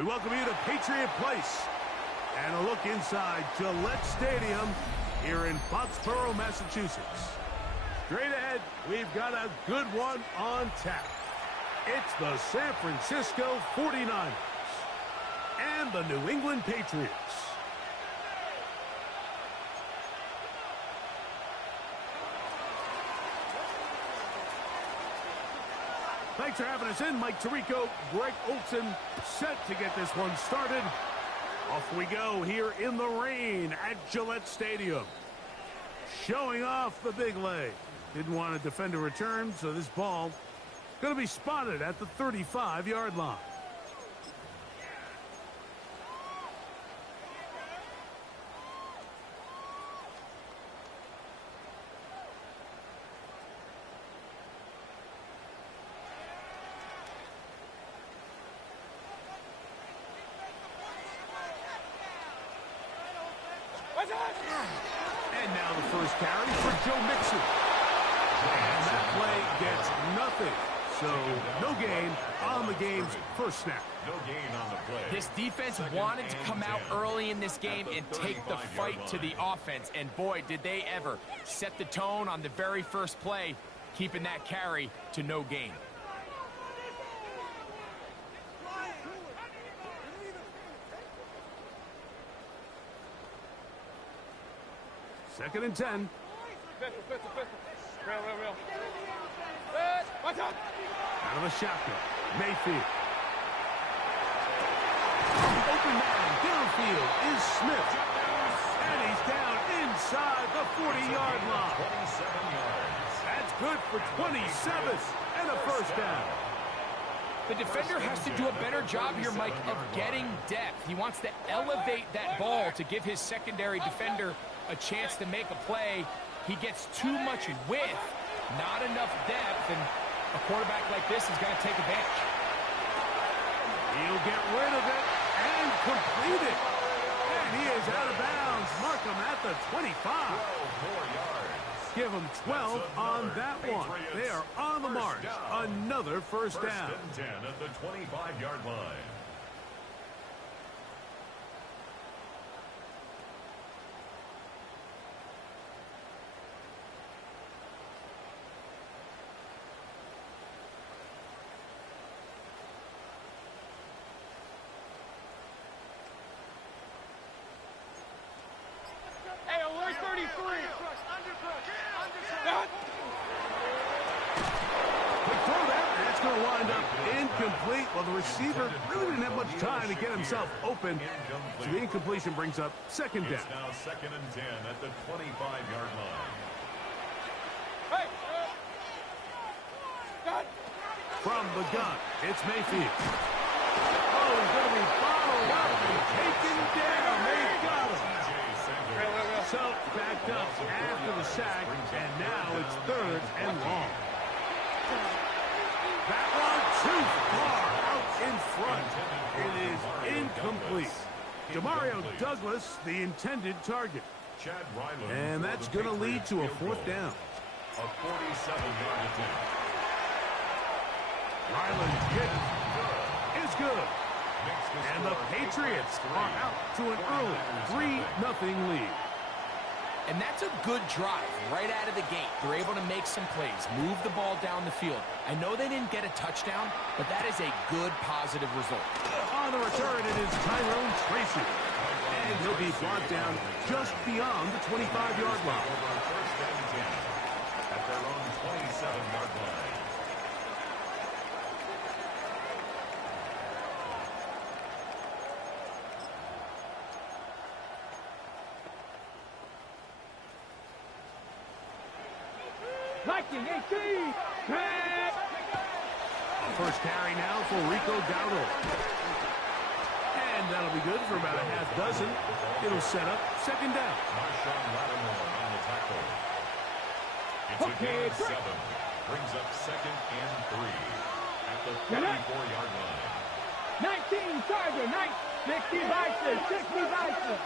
We welcome you to Patriot Place and a look inside Gillette Stadium here in Foxborough, Massachusetts. Straight ahead, we've got a good one on tap. It's the San Francisco 49ers and the New England Patriots. Thanks for having us in. Mike Tirico, Greg Olson, set to get this one started. Off we go here in the rain at Gillette Stadium. Showing off the big leg. Didn't want to defend a return, so this ball going to be spotted at the 35-yard line. And now the first carry for Joe Mixon. And that play gets nothing. So no gain on the game's first snap. No gain on the play. This defense wanted to come out early in this game and take the fight to the offense. And boy, did they ever set the tone on the very first play, keeping that carry to no gain. Second and 10. Out of the shotgun. Mayfield. Open man downfield is Smith. And he's down inside the 40-yard line. 27 yards. That's good for 27 and a first down. The defender has to do a better job here, Mike, of getting depth. He wants to elevate that ball to give his secondary defender a chance to make a play. He gets too much width, not enough depth, and a quarterback like this is going to take advantage. He'll get rid of it and complete it. And he is out of bounds. Mark him at the 25. 12 more yards. Give him 12 on that one. They are on the march. Another first down. First and 10 at the 25-yard line. Hey, alert 33. That's going to wind up incomplete. Well, the receiver really didn't have much time to get himself open. So the incompletion brings up second down. It's now second and 10 at the 25-yard line. Hey. From the gun, it's Mayfield. Oh, he's going to be followed up and taken down. They got him. So backed up after the sack, and now it's third and long. That one too far out in front. It is incomplete. Demario Douglas, the intended target. Chad Ryland, And that's going to lead to a fourth down. A 47-yard attempt. Ryland's kick is good. And the Patriots are out to an early 3-0 lead. And that's a good drive right out of the gate. They're able to make some plays, move the ball down the field. I know they didn't get a touchdown, but that is a good, positive result. On the return, it is Tyrone Tracy. And he'll be brought down just beyond the 25-yard line. First and 10 at their own 27-yard line. First carry now for Rico Dowdle. And that'll be good for about a half dozen. It'll set up second down. Marshawn Lattimore on the tackle. It's a gain of 7. Brings up second and 3 at the 34-yard line. 19 Tiger, 60 Bison, 60 Bison.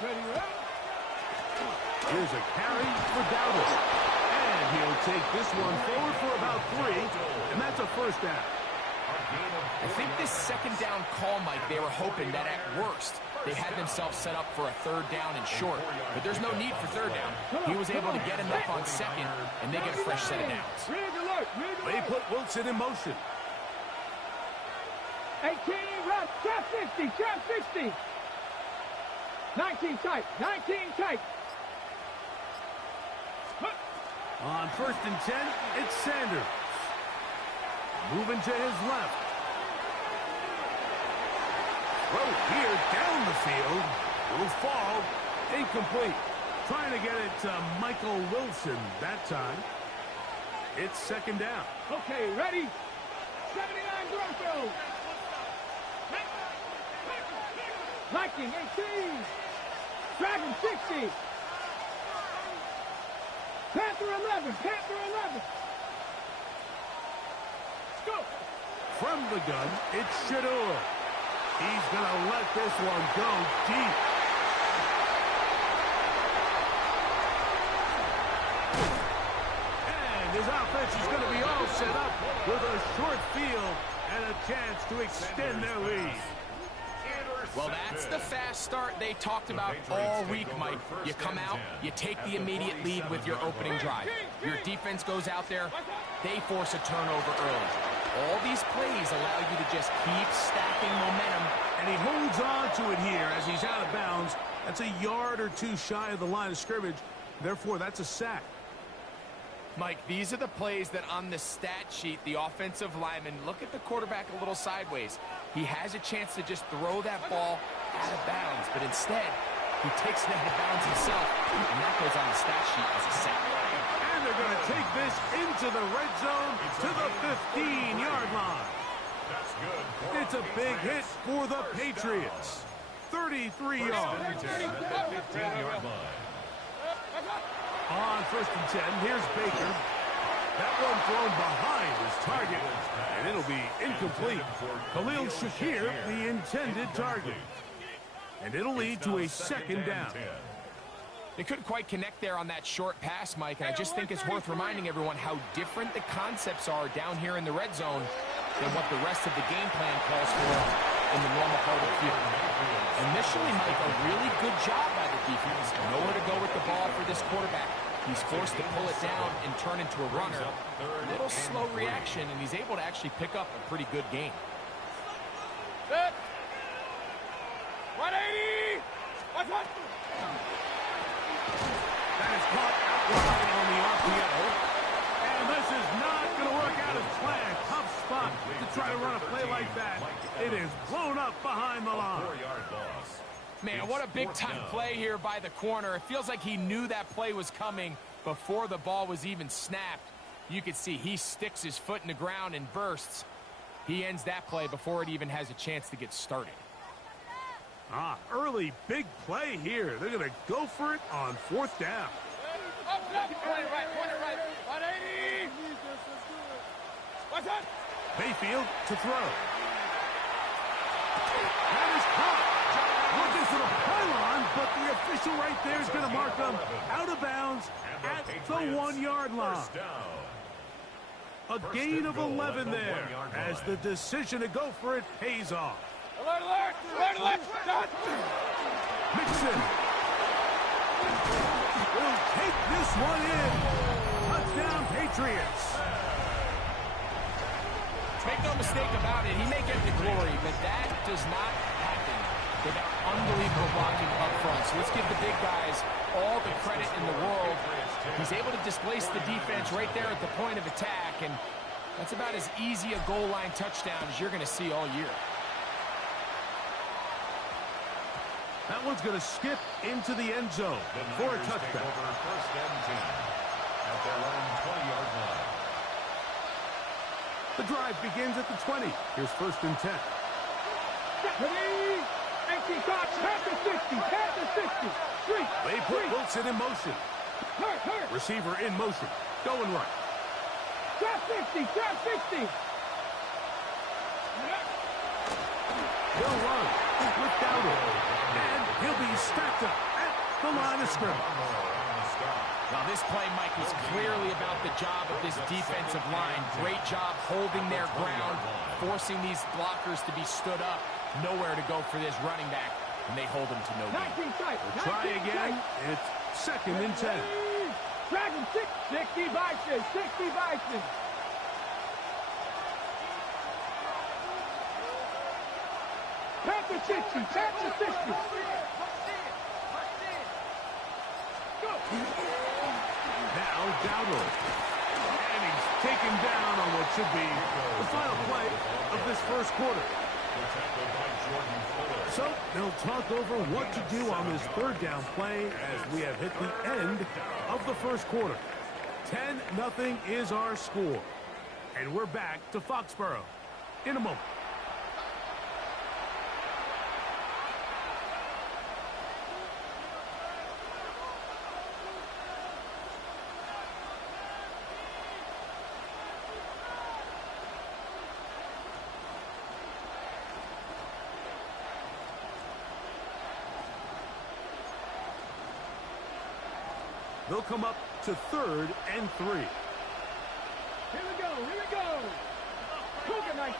Ready, Here's a carry for Dowdle. And he'll take this one forward for about 3, and that's a first down. I think this second down call, Mike, they were hoping that at worst they had themselves set up for a third down and short, but there's no need for third down. He was able to get enough on second, and they get a fresh set of downs. They put Wilson in motion. 18, run, trap 60, trap 60. 19 tight, 19 tight. On 1st and 10, it's Sanders. Moving to his left. Throw here down the field. Will fall. Incomplete. Trying to get it to Michael Wilson that time. It's second down. Okay, ready? 79 throw. 19, 18. Dragon 60. Panther 11, Panther 11. Go. From the gun, it's Shador. He's going to let this one go deep. And his offense is going to be all set up with a short field and a chance to extend their lead. Well, that's the fast start they talked about all week, Mike. You come out, you take the immediate lead with your opening drive. Your defense goes out there, they force a turnover early. All these plays allow you to just keep stacking momentum. And he holds on to it here as he's out of bounds. That's a yard or 2 shy of the line of scrimmage. Therefore, that's a sack. Mike, these are the plays that on the stat sheet, the offensive lineman look at the quarterback a little sideways. He has a chance to just throw that ball out of bounds, but instead, he takes it out of bounds himself, and that goes on the stat sheet as a sack. And they're going to take this into the red zone to the 15-yard line. That's good. It's a big hit for the Patriots. 33 yards. 15-yard line. On 1st and 10, here's Baker. That one thrown behind his target, and it'll be incomplete. Khalil Shakir, the intended target. And it'll lead to a second down. They couldn't quite connect there on that short pass, Mike, and I just think it's worth reminding everyone how different the concepts are down here in the red zone than what the rest of the game plan calls for in the normal part of the field. Initially, Mike, a really good job by the defense. Nowhere to go with the ball for this quarterback. He's forced to pull it down and turn into a runner. A little slow reaction, and he's able to actually pick up a pretty good game. 180. That is caught out wide on the RPO. And this is not going to work out as planned. Tough spot to try to run a play like that. It is blown up behind the line. 4-yard loss. Man, what a big-time play here by the corner. It feels like he knew that play was coming before the ball was even snapped. You can see he sticks his foot in the ground and bursts. He ends that play before it even has a chance to get started. Early big play here. They're going to go for it on 4th down. Mayfield to throw. That is caught. Looking for the pylon, but the official right there is going to mark them out of bounds at the 1-yard line. A gain of 11 there as the decision to go for it pays off. Alert, alert, alert, alert. Mixon will take this one in. Touchdown, Patriots. Make no mistake about it, he may get the glory, but that does not happen without unbelievable blocking up front. So let's give the big guys all the credit in the world. He's able to displace the defense right there at the point of attack, and that's about as easy a goal line touchdown as you're going to see all year. That one's going to skip into the end zone for a touchdown. First and 10 at their own 20-yard line. The drive begins at the 20. Here's 1st and 10. Panther 60, Panther 60. They put Wilson in motion. Receiver in motion. Going right. Trap 60, trap 60. He'll run without it. And he'll be stacked up at the line of scrimmage. Well, this play, Mike, was clearly about the job of this defensive line. Great job holding their ground, forcing these blockers to be stood up. Nowhere to go for this running back, and they hold him to no gain. We'll try again. It's 2nd and 10. Dragon 60 Vikings, 60 Vikings. Panther 60, Panther 60. Now Dowdle. And he's taken down on what should be the final play of this first quarter. So they'll talk over what to do on this 3rd down play as we have hit the end of the first quarter. 10-0 is our score. And we're back to Foxborough in a moment. They'll come up to 3rd and 3. Here we go, here we go. Cougar 19.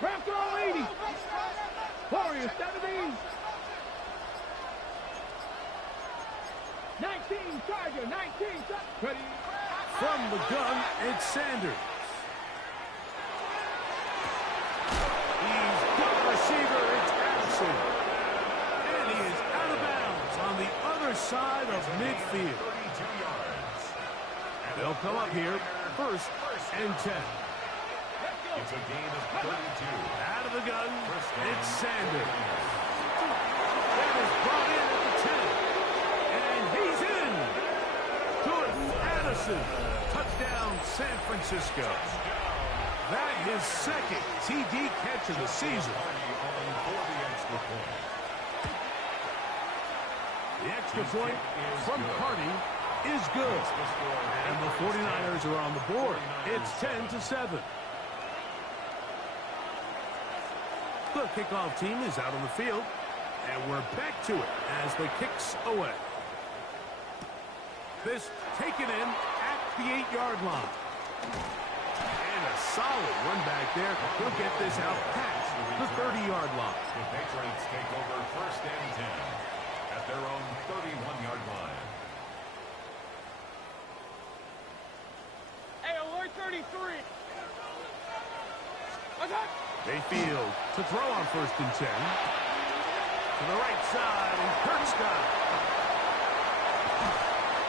Raptor 80. Warrior 70. 19 Charger, 19 Charger. Ready. From the gun, it's Sanders. He's got a receiver, it's Addison. And he is out of bounds on the other side of midfield. They'll come up here, 1st and 10. It's a gain of 32. Out of the gun, it's Sanders. That is brought in at the 10. And he's in. Jordan Addison. Touchdown, San Francisco. That is 2nd TD catch of the season. The extra point from Carney is good. And the 49ers are on the board. It's 10-7. The kickoff team is out on the field. And we're back to it as the kick's away. This taken in at the 8-yard line. And a solid run back there. He'll get this out past the 30-yard line. The Patriots take over 1st and 10 at their own 31-yard line. Hey, alert 33. Mayfield to throw on 1st and 10. To the right side, and Kirk's got it.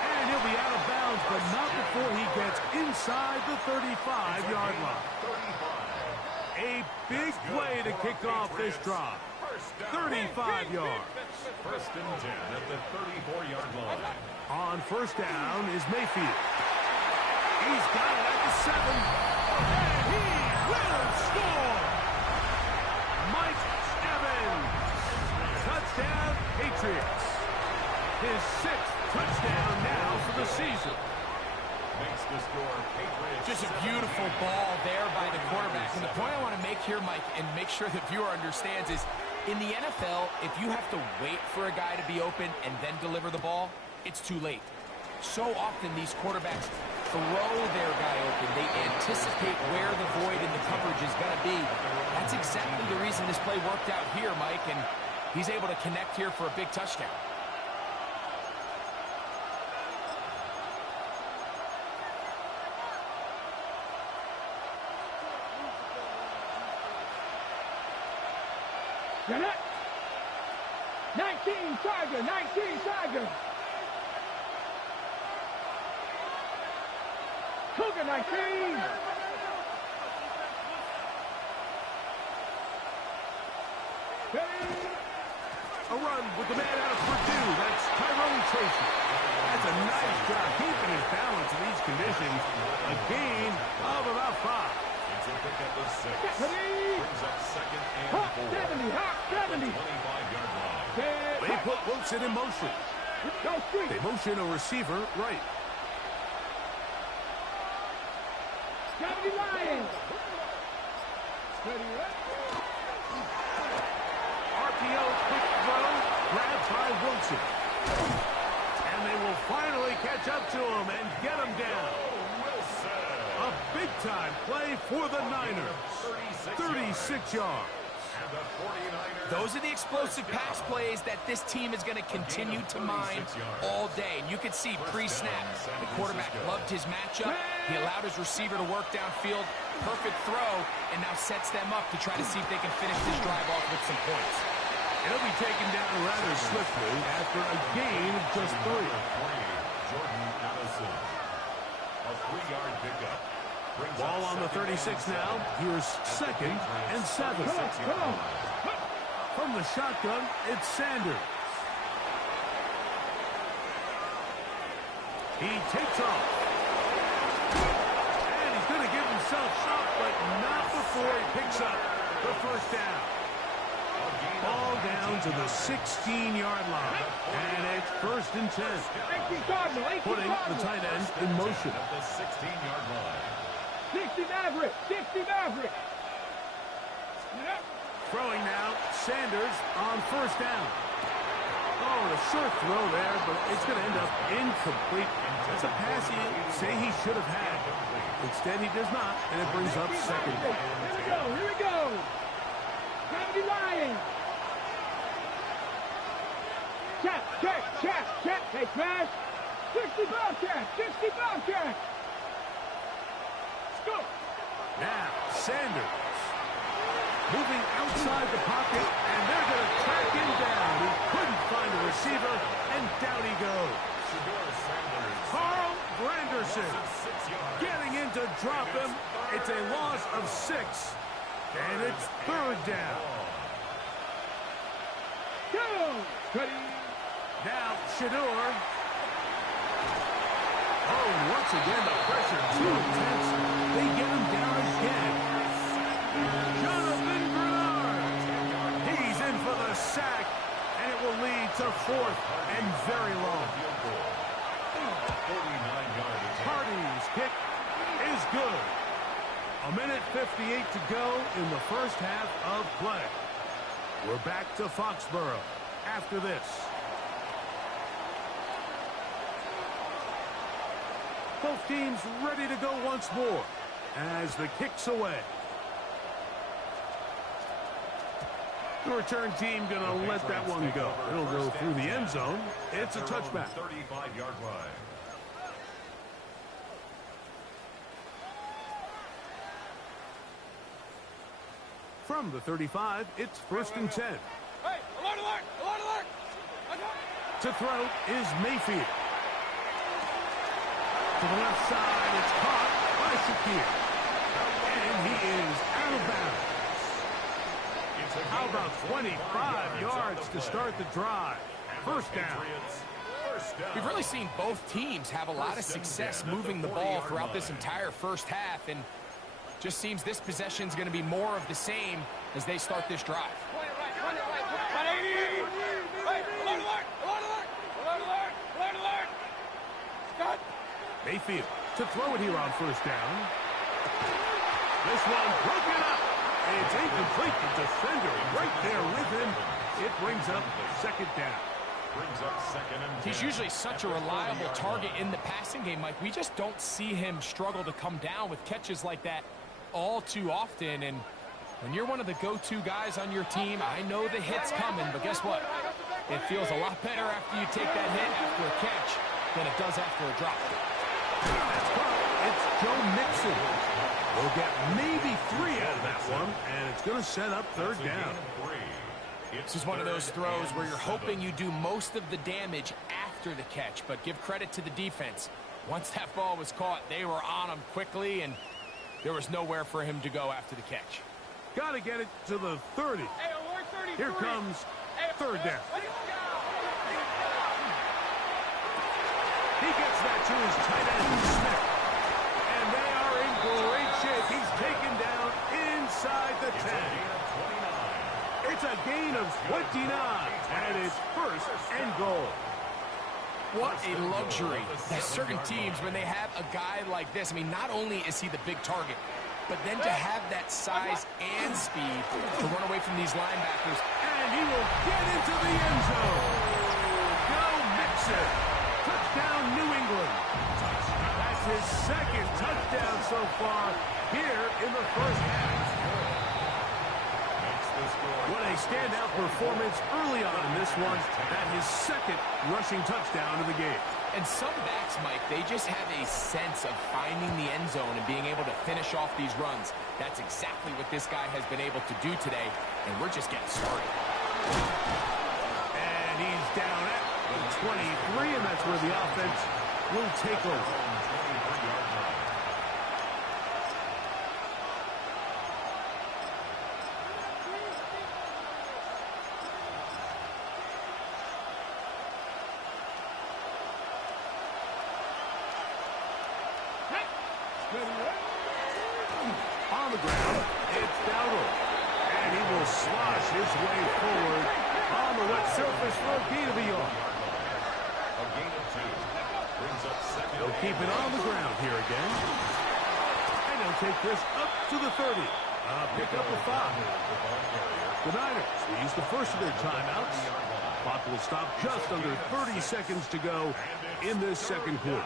And he'll be out of bounds, but not before he gets inside the 35-yard line. A big play to kick off this drive. 35 yards. 1st and 10 at the 34-yard line. On 1st down is Mayfield. He's got it at the 7. And he will score! Mike Evans. Touchdown, Patriots. His 6th touchdown now for the season. Makes the score Patriots. Just a beautiful ball there by the quarterback. And the point I want to make here, Mike, and make sure the viewer understands is, in the NFL, if you have to wait for a guy to be open and then deliver the ball, it's too late. So often these quarterbacks throw their guy open. They anticipate where the void in the coverage is going to be. That's exactly the reason this play worked out here, Mike, and he's able to connect here for a big touchdown. Get it. 19 Charger, 19 Charger. Cougar 19. A run with the man out of Purdue. That's Tyrone Tracy. That's a nice job keeping his balance in these conditions. A gain of about 5. It's a pick up of 6. Brings up 2nd and 4. Hawk 70, Hawk 70. 25-yard line. They put Wilson in motion. Go street. They motion a receiver right. 70 Lions. RPO quick throw, grabbed by Wilson. And they will finally catch up to him and get him down. A big-time play for the Niners. 36 yards. Those are the explosive pass plays that this team is going to continue to mine all day. And you can see pre-snap, the quarterback loved his matchup. He allowed his receiver to work downfield. Perfect throw, and now sets them up to try to see if they can finish this drive off with some points. He'll be taken down rather swiftly after a gain of just 3. Jordan Addison. A 3-yard pickup. Ball on the 36 now. Here's 2nd and 7. From the shotgun, it's Sanders. He takes off. And he's going to give himself up, but not before he picks up the first down. Ball down to the 16-yard line. And it's 1st and 10. Putting the tight end in motion. At the 16-yard line. 60 Maverick. 60 Maverick. Throwing now, Sanders on 1st down. Oh, a short throw there, but it's going to end up incomplete. That's a pass he'd say he should have had. Instead, he does not, and it brings up 2nd down. Here we go. 70 Lions. Check. Hey, smash. 60 Bobcat. 60 Bobcat. Let's go. Now, Sanders. Moving outside the pocket, and they're going to track him down. He couldn't find a receiver, and down he goes. Carl Granderson getting in to drop him. It's a loss of 6, and it's 3rd down. Go. Now, Shador. Oh, once again, the pressure too intense. They get him down again. Jonathan Bernard. He's in for the sack, and it will lead to 4th and very long. Hardy's kick is good. 1:58 to go in the first half of play. We're back to Foxborough after this. Both teams ready to go once more as the kick's away. The return team going to let that one go. It'll go through the end zone. It's a touchback. 35-yard line. From the 35, it's 1st and 10. Hey, alert. To throw is Mayfield. To the left side, it's caught by Shakir. And he is out of bounds. How about 25 yards to start the drive? 1st down. We've really seen both teams have a lot of success moving the ball throughout this entire first half, and just seems this possession is going to be more of the same as they start this drive. Mayfield to throw it here on 1st down. This one broken up. It's incomplete. The defender right there with him. It brings up 2nd down. He's usually such a reliable target in the passing game, Mike. We just don't see him struggle to come down with catches like that all too often. And when you're one of the go-to guys on your team, I know the hit's coming, but guess what? It feels a lot better after you take that hit after a catch than it does after a drop. That's right. It's Joe Mixon. We'll get maybe 3 out of that one, and it's going to set up 3rd down. This is one of those throws where you're hoping you do most of the damage after the catch, but give credit to the defense. Once that ball was caught, they were on him quickly, and there was nowhere for him to go after the catch. Got to get it to the 30. Here comes 3rd down. He gets that to his tight end, Smith. And they are in great shape. He's taken down inside the 10. It's a gain of 29, and it's 1st and goal. What a luxury. There's certain teams, when they have a guy like this, I mean, not only is he the big target, but then to have that size and speed to run away from these linebackers. And he will get into the end zone. Go Mixon. Touchdown, New England. That's his second touchdown so far here in the first half. What a standout performance early on in this one. That his second rushing touchdown of the game. And some backs, Mike, they just have a sense of finding the end zone and being able to finish off these runs. That's exactly what this guy has been able to do today, and we're just getting started. And he's down at the 23, and that's where the offense will take over. On the ground, it's Dowdle. And he will slosh his way forward on the wet surface for a gain of a yard. A gain of 2. Brings up second. They'll keep it on the ground here again. And they'll take this up to the 30. Pick up a 5. The Niners use the first of their timeouts. Clock will stop just under 30 seconds to go in this second quarter.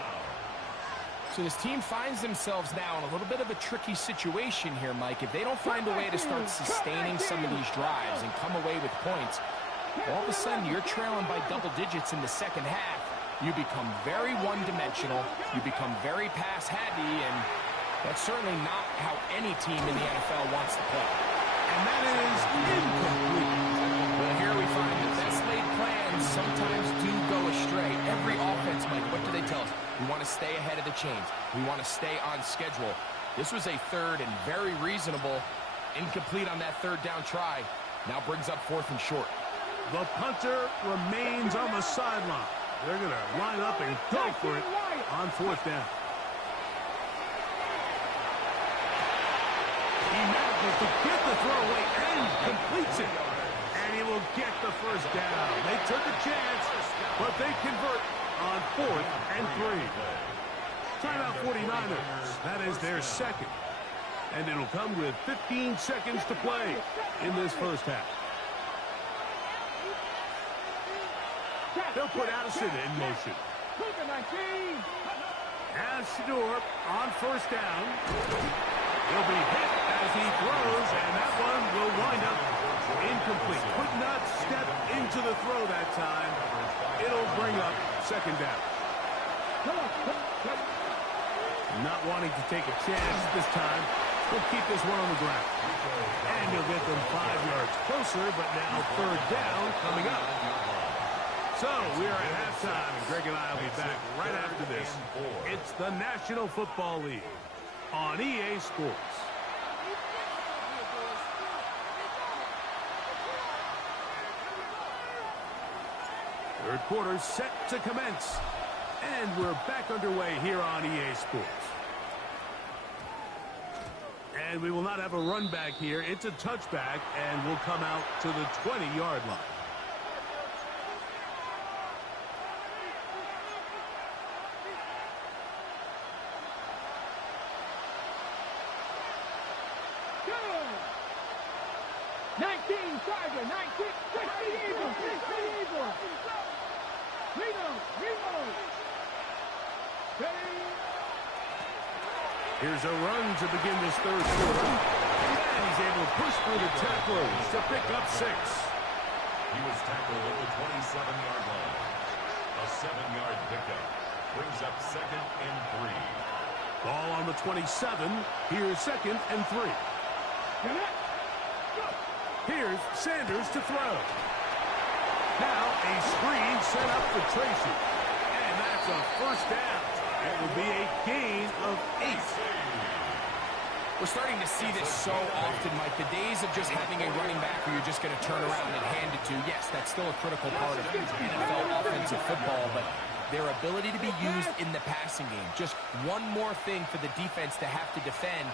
So this team finds themselves now in a little bit of a tricky situation here, Mike. If they don't find a way to start sustaining some of these drives and come away with points, all of a sudden you're trailing by double digits in the second half. You become very one-dimensional. You become very pass-heavy, and that's certainly not how any team in the NFL wants to play. And that is incomplete. Well, here we find the best laid plans sometimes do go astray. Every offense, Mike, what do they tell us? We want to stay ahead of the chains. We want to stay on schedule. This was a third and very reasonable. Incomplete on that third down try. Now brings up 4th and short. The punter remains on the sideline. They're going to line up and go for it on 4th down. He manages to get the throw away and completes it. And he will get the first down. They took a chance, but they convert on 4th and 3. Timeout 49ers. That is their second. And it'll come with 15 seconds to play in this first half. They'll put Addison in motion. As Shador on 1st down. He'll be hit as he throws, and that one will wind up incomplete. Could not step into the throw that time. It'll bring up 2nd down. Not wanting to take a chance this time. He'll keep this one on the ground. And he'll get them 5 yards closer, but now 3rd down coming up. So we are at halftime, and Greg and I will be back right after this. It's the National Football League on EA Sports. Third quarter set to commence. And we're back underway here on EA Sports. And we will not have a run back here. It's a touchback, and we'll come out to the 20-yard line. Here's a run to begin this third quarter. And he's able to push through the tacklers to pick up 6. He was tackled at the 27-yard line. A 7-yard pickup. Brings up 2nd and 3. Ball on the 27. Here's 2nd and 3. Here's Sanders to throw. Now a screen set up for Tracy. And that's a 1st down. It will be a gain of 8. We're starting to see this so often, Mike. The days of just having a running back where you're just going to turn around and hand it to, yes, that's still a critical part of NFL offensive football, but their ability to be used in the passing game, just one more thing for the defense to have to defend,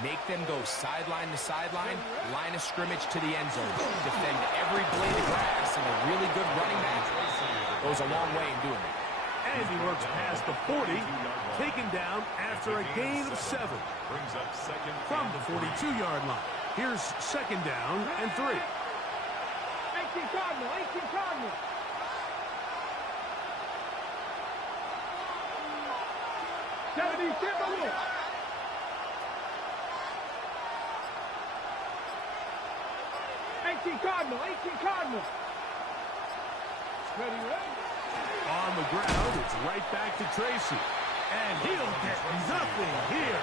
make them go sideline to sideline, line of scrimmage to the end zone, defend every blade of grass, and a really good running back goes a long way in doing it. And he works past the 40, taken down after a gain of 7. Brings up second From the 42-yard line. Here's second down and 3. 18 Cardinal, 18 Cardinal. Timberwolves. 18 Cardinal, 18 Cardinal. Ready, ready. On the ground, it's right back to Tracy. And he'll get nothing here.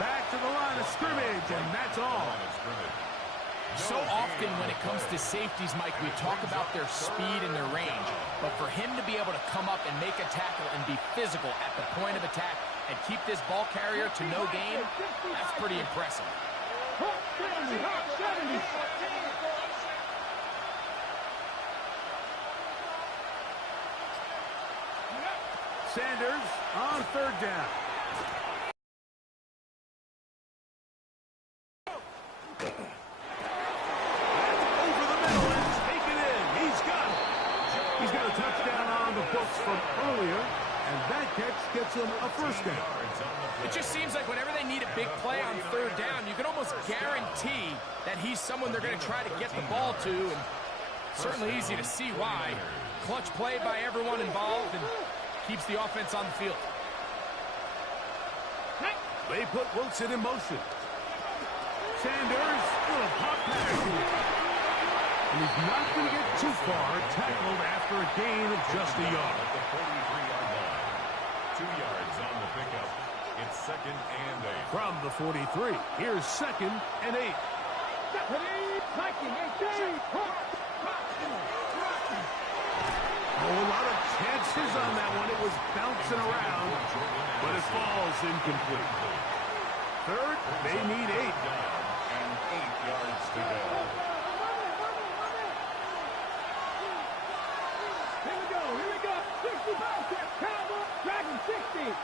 Back to the line of scrimmage, and that's all. So often when it comes to safeties, Mike, we talk about their speed and their range. But for him to be able to come up and make a tackle and be physical at the point of attack and keep this ball carrier to no gain, that's pretty impressive. Hawk 70, Hawk 70. Sanders on third down. Over the middle and taken in. He's got it. He's got a touchdown on the books from earlier, and that catch gets him a first down. It just seems like whenever they need a big play on third down, you can almost guarantee that he's someone they're going to try to get the ball to, and certainly easy to see why. Clutch play by everyone involved and keeps the offense on the field. They put Wilson in motion. Sanders, little pop pass here. And he's not going to get too far, tackled after a gain of just a yard. At the 43-yard line. 2 yards on the pickup. It's second and 8. From the 43, here's second and 8. Oh, a lot of chances on that one. It was bouncing around, but it falls incomplete. Third, they need 8. And 8 yards to go. Here we go. 65 step, Cowboy, Dragon 60.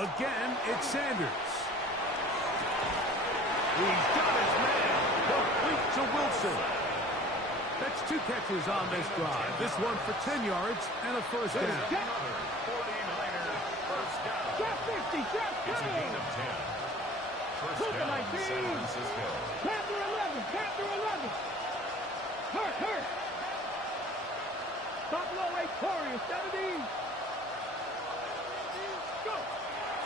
Again, it's Sanders. He's got his man. Complete to Wilson. That's 2 catches on this drive. This one for 10 yards and a first down. 49er first down. Drop 50, drop 20. It's a gain of 10. First Look at down, my San team. Francisco. Panther 11, Panther 11. Hurt. Buffalo victorious, 70. Go.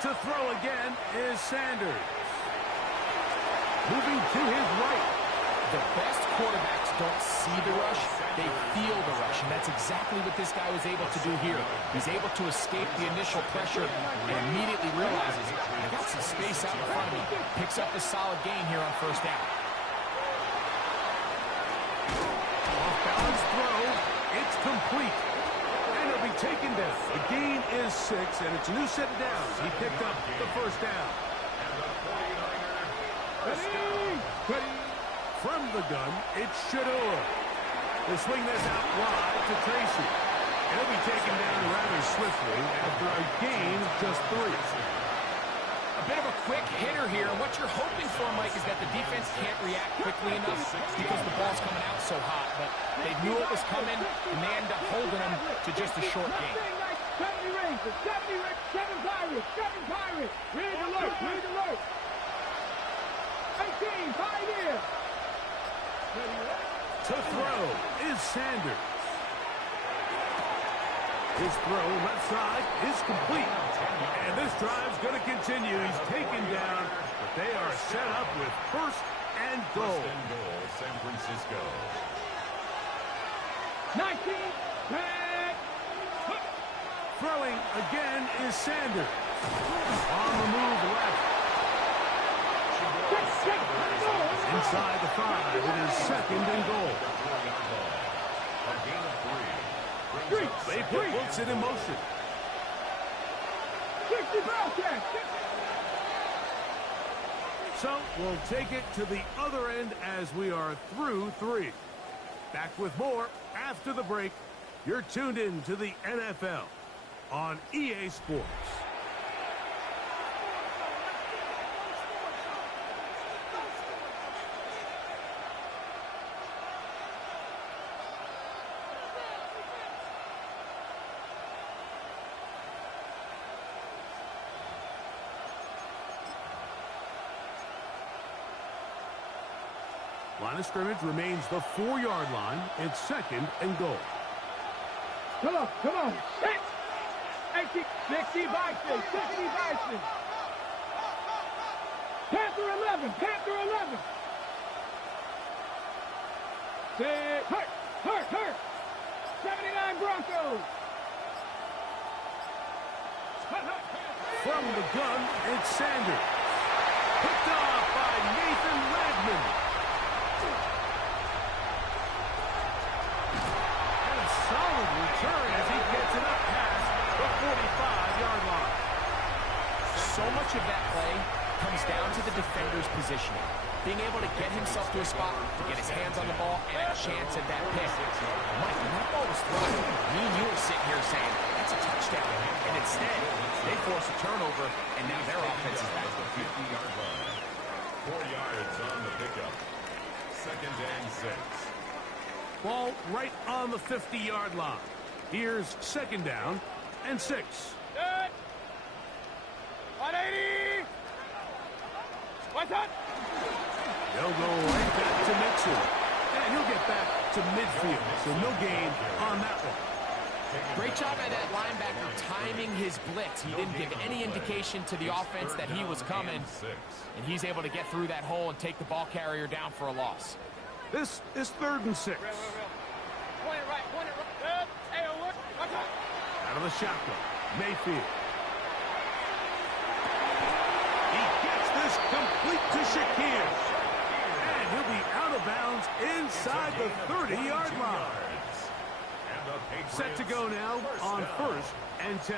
To throw again is Sanders. Moving to his right. The best quarterbacks don't see the rush, they feel the rush, and that's exactly what this guy was able to do here. He's able to escape the initial pressure and immediately realizes, I got some space out in front of me. Picks up a solid gain here on first down. Off-balance throw. It's complete. And he'll be taken down. The gain is 6, and it's a new set of downs. He picked up the first down. And the 49er first Ready. From the gun, it's Shador. They swing this out wide to Tracy. He'll be taken down rather swiftly after a gain of just 3. A bit of a quick hitter here. What you're hoping for, Mike, is that the defense can't react quickly enough because the ball's coming out so hot. But they knew it was coming, and they end up holding them to just a short gain. 70 rings, 70 rings, 7 Pirates, 7 Pirates. Read alert. 18, Pioneer. To throw is Sanders. His throw left side is complete. And this drive's going to continue. He's taken down, but they are set up with first and goal. First and goal, San Francisco. 19, back. Throwing again is Sanders. On the move left. Inside the 5, it is second and goal. A gain of 3. They put Wilson in motion. 60 Bobcats. So we'll take it to the other end as we are through 3. Back with more after the break. You're tuned in to the NFL on EA Sports. Line of scrimmage remains the 4-yard line. It's 2nd and goal. Come on, come on. Set. 60 Bison, 60 Bison. Panther 11, Panther 11. Hurt. 79 Broncos. From the gun, it's Sanders. Picked off by Nathan Redmond. And a solid return as he gets it up past the 45-yard line. So much of that play comes down to the defender's positioning. Being able to get himself to a spot, to get his hands on the ball, and a chance at that pick. Mike, when that ball was thrown, me and you were sitting here saying, that's a touchdown. And instead, they force a turnover, and now their offense is back to the 50-yard line. 4 yards on the pickup. 2nd and 6. Ball right on the 50-yard line. Here's 2nd down and 6. Good. 180. What's up? They'll go right back to Mixon. And he'll get back to midfield. So no gain on that one. Great job by that linebacker timing his blitz. He didn't give any indication to the offense that he was coming. And he's able to get through that hole and take the ball carrier down for a loss. This is 3rd and 6. Point it right. Good. Hey, look. What's up? Out of the shotgun. Mayfield. He gets this complete to Shakir. And he'll be out of bounds inside the 30-yard line. Set to go now on 1st and 10.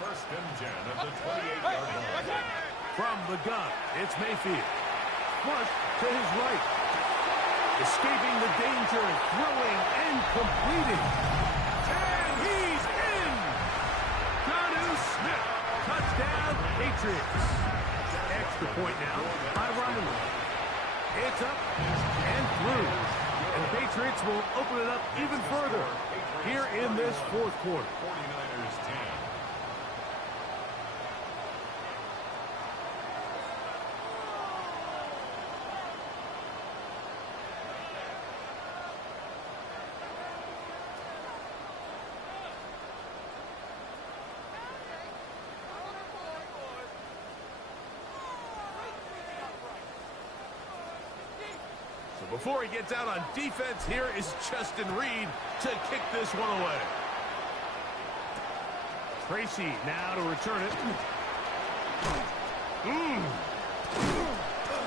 1st and 10 at the 28-yard line. From the gun, it's Mayfield. Flush to his right. Escaping the danger, throwing and completing. And he's in! Jonnu Smith. Touchdown, Patriots. Extra point now by Romney. It's up and through. And the Patriots will open it up even further here in this 4th quarter. 49ers 10. Before he gets out on defense, here is Justin Reed to kick this one away. Tracy now to return it.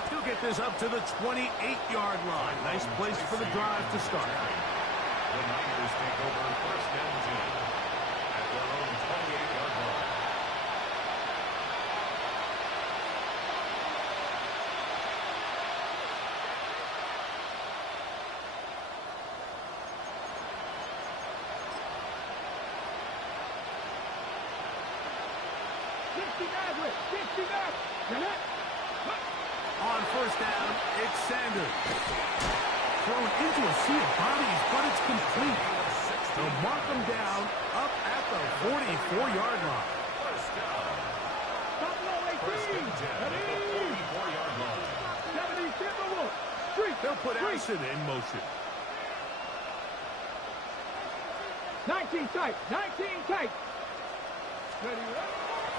He'll get this up to the 28-yard line. Nice place for the drive to start. The Niners take over 1st and 10 at their own 28-yard line. On 1st down, it's Sanders. Thrown into a sea of bodies, but it's complete. They'll mark him down up at the 44-yard line. 1st down. 1st and 10 at the 44-yard line. They'll put Allison in motion. 19 tight.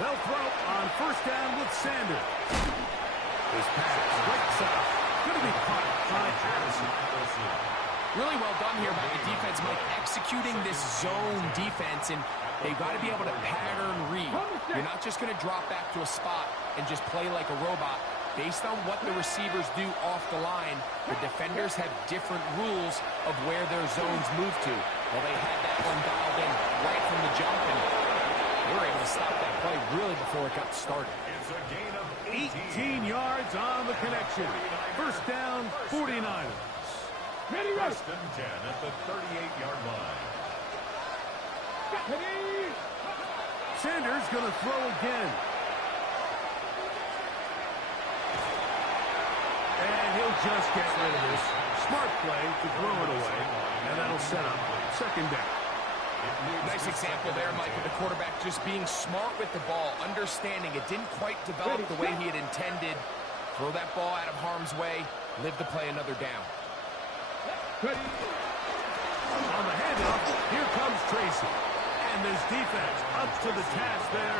They'll throw on 1st down with Sanders. This pass right side. Going to be caught by Allison. Really well done here by the defense, Mike, executing this zone defense, and they've got to be able to pattern read. You're not just going to drop back to a spot and just play like a robot. Based on what the receivers do off the line, the defenders have different rules of where their zones move to. Well, they had that one dialed in right from the jump, and they were able to stop that play really before it got started. It's a gain of 18 yards on the connection. 1st down, 49ers. 1st and 10 at the 38-yard line. Sanders going to throw again. And he'll just get rid of this. Smart play to throw it away. And that'll set up 2nd down. Nice example there, Mike, of the quarterback just being smart with the ball, understanding it didn't quite develop the way he had intended. Throw that ball out of harm's way, live to play another down. On the handoff, here comes Tracy. And this defense up to the task there.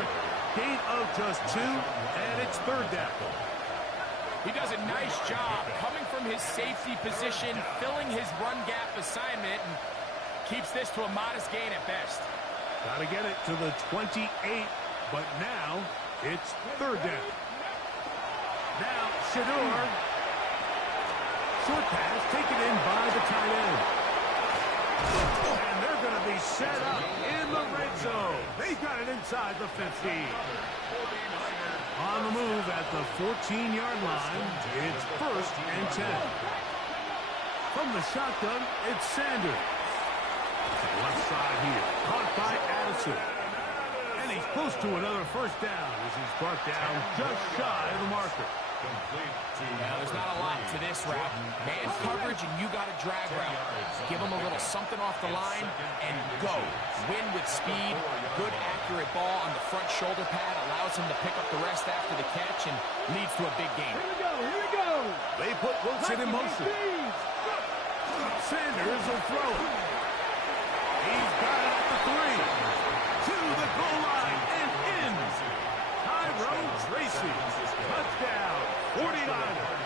Gain of just 2, and it's third down. He does a nice job coming from his safety position, filling his run gap assignment, and keeps this to a modest gain at best. Got to get it to the 28, but now it's third down. Now, Shador. Short pass taken in by the tight end. And they're going to be set up in the red zone. They got it inside the 15. On the move at the 14-yard line, it's 1st and 10. From the shotgun, it's Sanders. Left side here, caught by Addison. And he's close to another first down as he's brought down just shy of the marker. Now, there's not a lot to this route. Man coverage, and you got a drag route. Give him a little something off the line and go. Win with speed. Good, accurate ball on the front shoulder pad. Allows him to pick up the rest after the catch and leads to a big gain. Here we go. They put Wilson in motion. Sanders will throw it. He's got it at the 3. To the goal line and in. Tyrone Tracy. Touchdown. 49ers.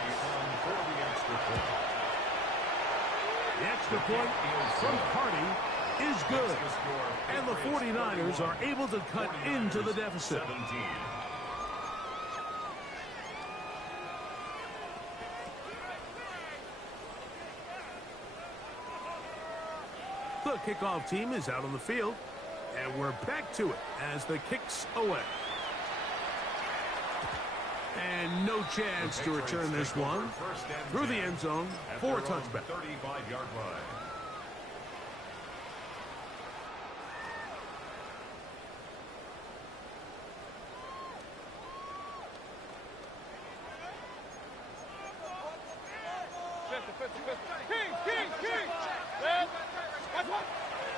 The extra point from Carty is good. And the 49ers are able to cut into the deficit. The kickoff team is out on the field. And we're back to it as the kick's away. And no chance to return this one through the end zone for a touchback. 35-yard line.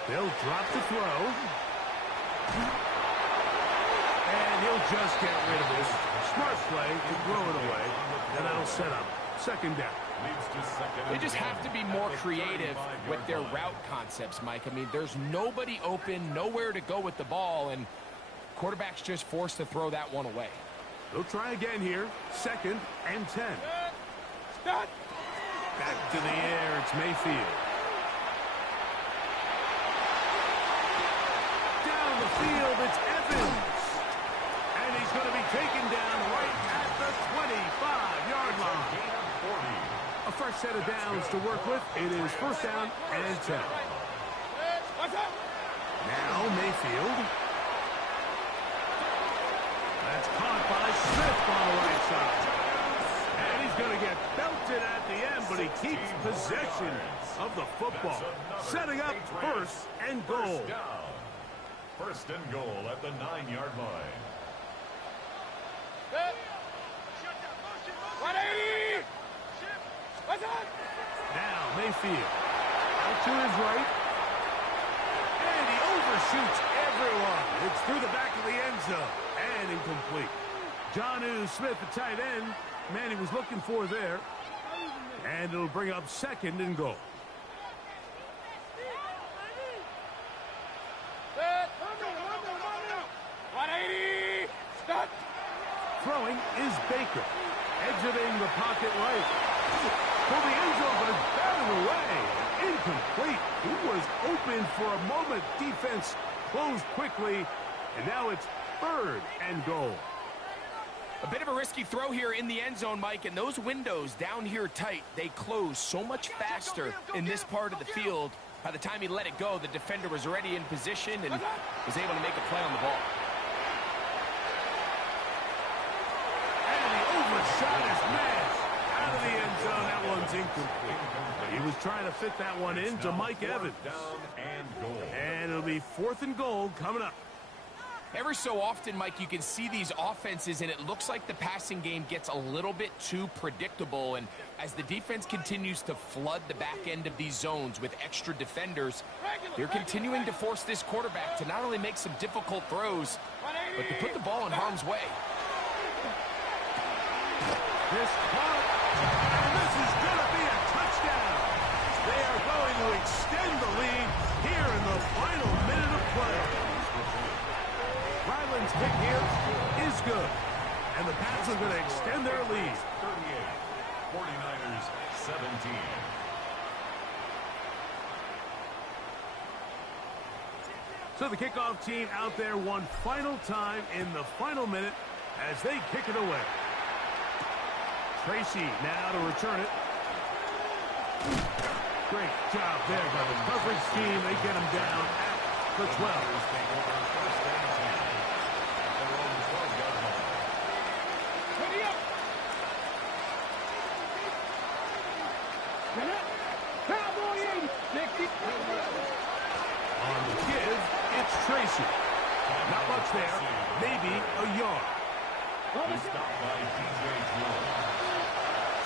They'll drop the throw. And he'll just get rid of this. Smart play to throw it away. And that'll set up second down. They just have to be more creative with their route concepts, Mike. I mean, there's nobody open, nowhere to go with the ball, and quarterback's just forced to throw that one away. They'll try again here. 2nd and 10. Back to the air. It's Mayfield. Down the field, it's Evans. And he's going to be taken down right at the 25-yard line. A fresh set of downs to work with. It is 1st down and 10. Now Mayfield. That's caught by Smith on the right side. And he's going to get belted at the end, but he keeps possession of the football. Setting up 1st and goal. 1st and goal at the 9-yard line. Now Mayfield out to his right. And he overshoots everyone. It's through the back of the end zone. And incomplete. Jonnu Smith, the tight end. Man, he was looking for there. And it'll bring up 2nd and goal. Throwing is Baker. Exiting the pocket right. For the end zone, but it's batted away. Incomplete. He was open for a moment. Defense closed quickly. And now it's 3rd and goal. A bit of a risky throw here in the end zone, Mike, and those windows down here tight, they close so much faster in this part of the field. By the time he let it go, the defender was already in position and was able to make a play on the ball. And he overshot his man out of the end zone. That one's incomplete. He was trying to fit that one into Mike Evans. And it'll be 4th and goal coming up. Every so often, Mike, you can see these offenses, and it looks like the passing game gets a little bit too predictable. And as the defense continues to flood the back end of these zones with extra defenders, they're continuing to force this quarterback to not only make some difficult throws, but to put the ball in harm's way. This caught, and this is going to be a touchdown. They are going to extend the lead here in the final minute of play. Ryland's kick here is good. And the Pats are going to extend their lead. 38, 49ers 17. So the kickoff team out there one final time in the final minute as they kick it away. Tracy now to return it. Great job there by the coverage team. They get him down at the 12. On the give, it's Tracy. Not much there. Maybe a yard.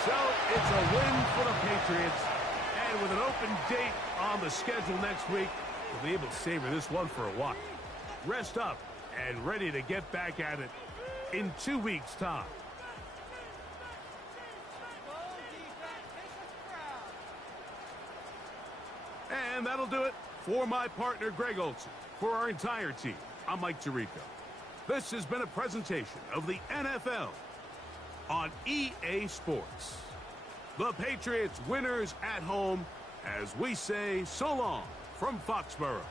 So it's a win for the Patriots. And with an open date on the schedule next week, we'll be able to savor this one for a while. Rest up and ready to get back at it in 2 weeks' time. And that'll do it for my partner, Greg Olson. For our entire team, I'm Mike Tirico. This has been a presentation of the NFL on EA Sports. The Patriots winners at home as we say so long from Foxborough.